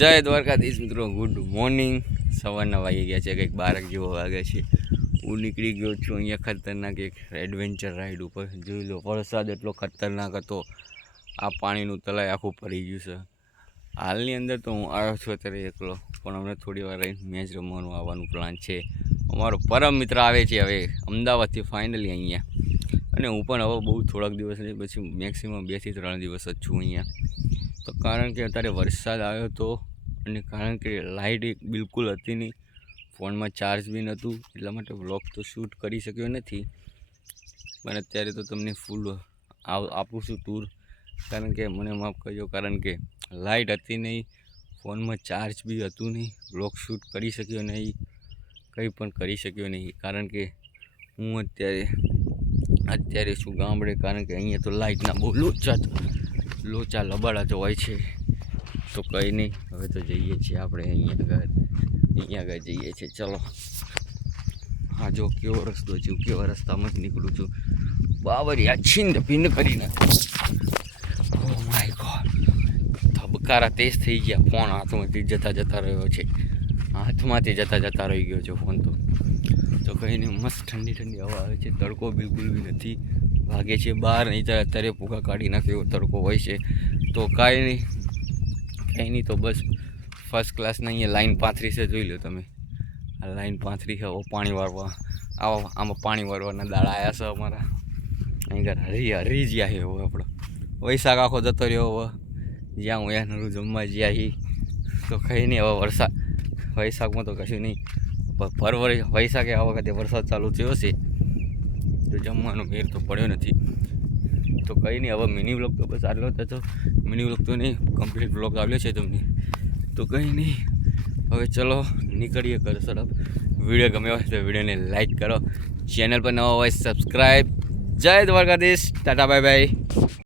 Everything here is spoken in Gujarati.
જય દ્વારકાધીશ મિત્રો ગુડ મોર્નિંગ સવારના વાગી ગયા છે, કંઈક બારક જેવો વાગે છે. હું નીકળી ગયો છું અહીંયા ખતરનાક એક એડવેન્ચર રાઈડ ઉપર. જોઈ લો, વરસાદ એટલો ખતરનાક હતો. આ પાણીનું તલાય આખું ભરી ગયું છે. હાલની અંદર તો હું આવ્યો છું અત્યારે એકલો, પણ અમને થોડી વાર રહીને મેચ રમવાનું આવવાનું પ્લાન છે. અમારો પરમ મિત્ર આવે છે હવે, અમદાવાદથી ફાઇનલી અહીંયા. અને હું પણ હવે બહુ થોડાક દિવસ નહીં, પછી મેક્સિમમ બેથી ત્રણ દિવસ જ છું અહીંયા. તો કારણ કે અત્યારે વરસાદ આવ્યો હતો અને કારણ કે લાઇટ એક બિલકુલ હતી નહીં, ફોનમાં ચાર્જ બી નહોતું, એટલા માટે વ્લોગ તો શૂટ કરી શક્યો નથી. પણ અત્યારે તો તમને ફૂલ આપું છું ટૂર. કારણ કે મને માફ કરજો, કારણ કે લાઇટ હતી નહીં, ફોનમાં ચાર્જ બી હતું નહીં, વ્લોગ શૂટ કરી શક્યો નહીં, કંઈ પણ કરી શક્યો નહીં. કારણ કે હું અત્યારે અત્યારે શું ગામડે, કારણ કે અહીંયા તો લાઇટના બહુ લોચા લોચા લબાડા તો હોય છે. તો કંઈ નહીં. હવે તો જઈએ છીએ આપણે અહીંયા આગળ. અહીંયા આગળ જઈએ છીએ. ચલો. હા, જો કેવો રસ્તો છે કેવા રસ્તામાં જ નીકળું છું. બાવરિયા છીંદ ભીંદ કરી નાખે ઓ માય ગોડ ધબકારા તેજ થઈ ગયા. ફોન હાથમાંથી જતા જતા રહ્યો છે. હાથમાંથી જતા જતા રહી ગયો છે ફોન તો. તો કંઈ નહીં, મસ્ત ઠંડી ઠંડી હવા આવે છે. તડકો બિલકુલ બી નથી. વાગે છે બહાર નહીં અત્યારે ભૂખા કાઢી નાખે એવો તડકો હોય છે. તો કાંઈ નહીં. નહીં તો બસ ફર્સ્ટ ક્લાસની અહીંયા લાઈન પાંત્રીસ છે જોઈ લો તમે. આ પાંત્રીસ છે ઓ પાણી વાળવા. આવા, આમાં પાણી વાળવાના દાડા આવ્યા છે અમારા. અહીં ઘર હરી હરી જ્યાં હવે આપણો વૈશાખ આખો જતો રહ્યો હવે જ્યાં હું એનું જમવા જ્યાં તો કંઈ નહીં, હવે વરસાદ વૈશાખમાં તો કશું નહીં. પ- ફરવરી વૈશાખે આ વખતે વરસાદ ચાલુ થયો છે. તો જમવાનો મેર તો પડ્યો નથી. તો કંઈ નહીં, હવે મિની વ્લોગ તો બસ આટલો હતો. મિની વ્લોગ તો નહીં કમ્પ્લીટ વ્લોગ આવ્યો છે તમને. તો કંઈ નહીં, હવે ચલો નીકળીએ કરો સરફ વીડિયો ગમ્યો હોય તો વિડીયોને લાઇક કરો. ચેનલ પર નવા હોય સબસ્ક્રાઈબ જય દ્વારકાધીશ. Tata, bye bye.